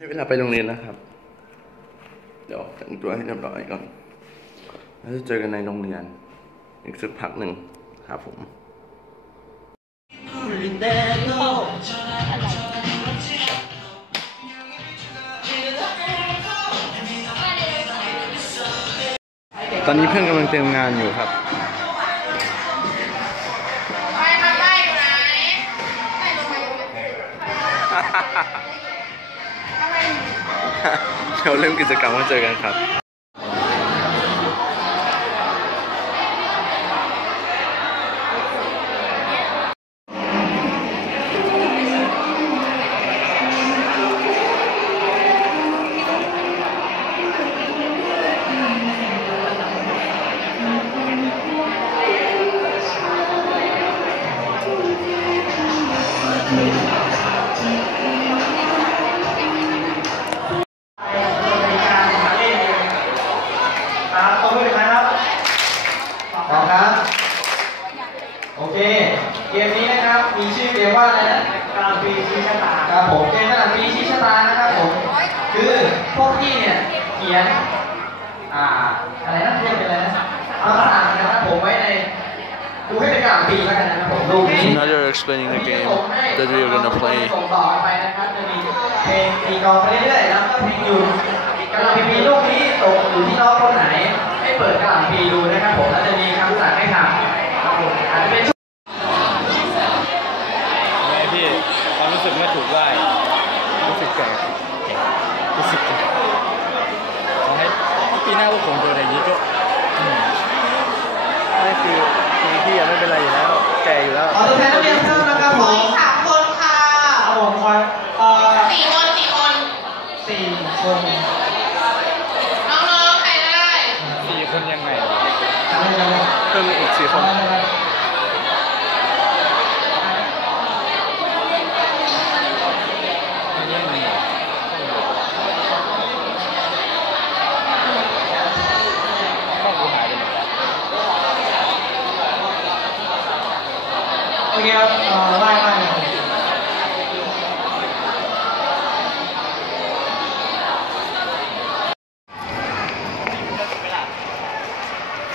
ได้เวลาไปโรงเรียนแล้วครับ เดี๋ยวแต่งตัวให้เรียบร้อยก่อน แล้วจะเจอกันในโรงเรียน อีกสักพักหนึ่งครับผมตอนนี้เพื่อนกำลังเตรียมงานอยู่ครับไปมาไปอยู่ไหน เดี๋ยวเริ่มกิจกรรมมาเจอกันครับ อะไรนะกลางปีชี้ชะตาครับผมเกมกลางปีชี้ชะตานะครับผมคือพวกพี่เนี่ยเขียนอ่าอะไรนะเรียกเป็นอะไรนะคำสั่งนะครับผมไว้ในดูให้เป็นกลางปีแล้วกันนะครับผมรูปนี้ Now you're explaining the game that we are gonna play ส่งต่อไปนะครับจะมีเพลงตีกลองไปเรื่อยๆแล้วก็เพลงอยู่กำลังปีลูกนี้ตกอยู่ที่น้องคนไหนให้เปิดกำลังปีดูนะครับผมแล้วจะมีคำสั่งให้ทำครับผมอาจจะเป็นช่วง ไงพี่ความรู้สึกเมื่อถูกไหว้รู้สึกแก่รู้สึกแก่ขอให้ ปีหน้าพวกผมโดนอย่างนี้ก็อืมไม่คือคือพี่ยังไม่เป็นไรอยู่แล้ว แก่อยู่แล้วขอตัวแทนนักเรียนเพิ่มนะครับผมสามคนค่ะครับผมคอยเอ่อสี่คนสี่คนสี่คนน้องๆใครได้ สี่คนยังไง ทำยังไงเพิ่มอีกสี่คนอันนี้มันข้อมูลหายไปไหน โอเคครับเอ่อไล่ไล่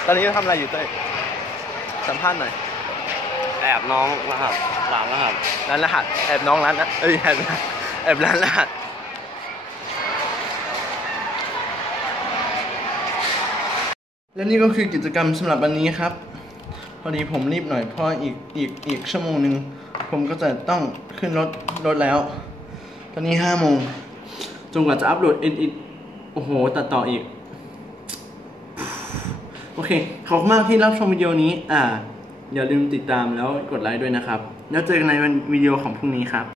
ตอนนี้ทำอะไรอยู่เต้ยสัมภาษณ์หน่อย แอบน้องรหัสหลานรหัสร้านรหัส แอบน้องร้านนะเอ้ยแอบแอบร้านรหัส และนี่ก็คือกิจกรรมสำหรับวันนี้ครับ อดีผมรีบหน่อยเพราะอีกอีกอีกชั่วโมงหนึ่งผมก็จะต้องขึ้นรถรถแล้ว ตอนนี้ห้าโมงจนกว่าจะอัปโหลดอีกอีกโอ้โห ตัดต่ออีก โอเค ขอบคุณมากที่รับชมวิดีโอนี้ อ่า อย่าลืมติดตามแล้วกดไลค์ด้วยนะครับ แล้วเจอกันในวันวิดีโอของพรุ่งนี้ครับ